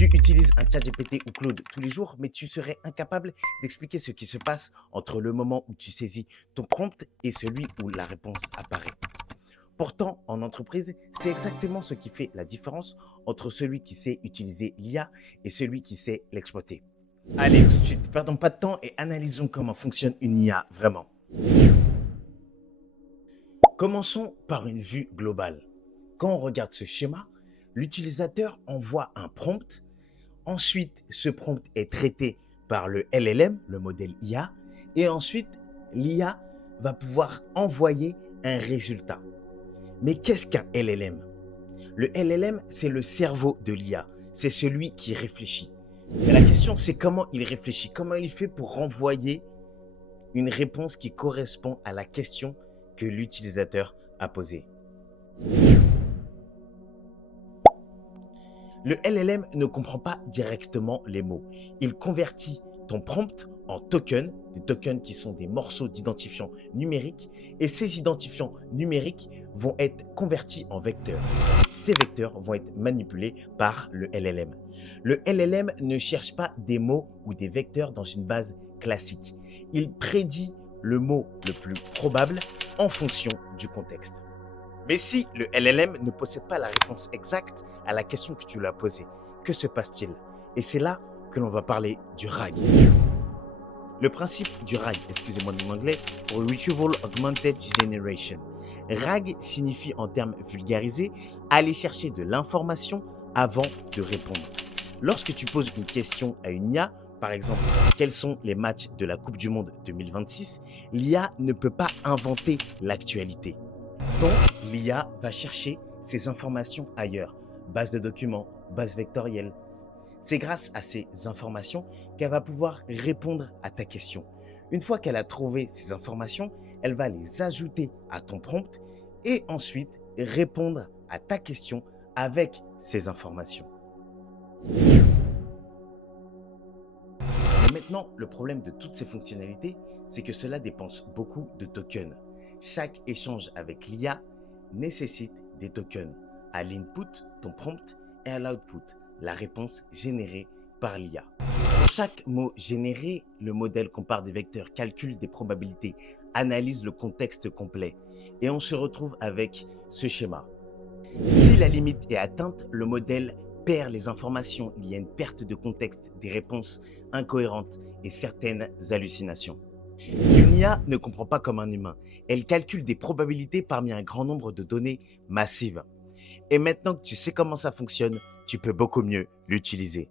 Tu utilises un ChatGPT ou Claude tous les jours, mais tu serais incapable d'expliquer ce qui se passe entre le moment où tu saisis ton prompt et celui où la réponse apparaît. Pourtant, en entreprise, c'est exactement ce qui fait la différence entre celui qui sait utiliser l'IA et celui qui sait l'exploiter. Allez, tout de suite, perdons pas de temps et analysons comment fonctionne une IA vraiment. Commençons par une vue globale. Quand on regarde ce schéma, l'utilisateur envoie un prompt. Ensuite, ce prompt est traité par le LLM, le modèle IA, et ensuite, l'IA va pouvoir envoyer un résultat. Mais qu'est-ce qu'un LLM? Le LLM, c'est le cerveau de l'IA, c'est celui qui réfléchit. Mais la question, c'est comment il réfléchit, comment il fait pour renvoyer une réponse qui correspond à la question que l'utilisateur a posée. Le LLM ne comprend pas directement les mots. Il convertit ton prompt en tokens, des tokens qui sont des morceaux d'identifiants numériques, et ces identifiants numériques vont être convertis en vecteurs. Ces vecteurs vont être manipulés par le LLM. Le LLM ne cherche pas des mots ou des vecteurs dans une base classique. Il prédit le mot le plus probable en fonction du contexte. Mais si le LLM ne possède pas la réponse exacte à la question que tu lui as posée, que se passe-t-il? Et c'est là que l'on va parler du RAG. Le principe du RAG, excusez-moi de mon anglais, pour Retrieval Augmented Generation. RAG signifie en termes vulgarisés aller chercher de l'information avant de répondre. Lorsque tu poses une question à une IA, par exemple, quels sont les matchs de la Coupe du Monde 2026, l'IA ne peut pas inventer l'actualité. Donc, l'IA va chercher ces informations ailleurs, base de documents, base vectorielle. C'est grâce à ces informations qu'elle va pouvoir répondre à ta question. Une fois qu'elle a trouvé ces informations, elle va les ajouter à ton prompt et ensuite répondre à ta question avec ces informations. Mais maintenant, le problème de toutes ces fonctionnalités, c'est que cela dépense beaucoup de tokens. Chaque échange avec l'IA nécessite des tokens à l'input, ton prompt, et à l'output, la réponse générée par l'IA. Pour chaque mot généré, le modèle compare des vecteurs, calcule des probabilités, analyse le contexte complet, et on se retrouve avec ce schéma. Si la limite est atteinte, le modèle perd les informations, il y a une perte de contexte, des réponses incohérentes et certaines hallucinations. Une IA ne comprend pas comme un humain. Elle calcule des probabilités parmi un grand nombre de données massives. Et maintenant que tu sais comment ça fonctionne, tu peux beaucoup mieux l'utiliser.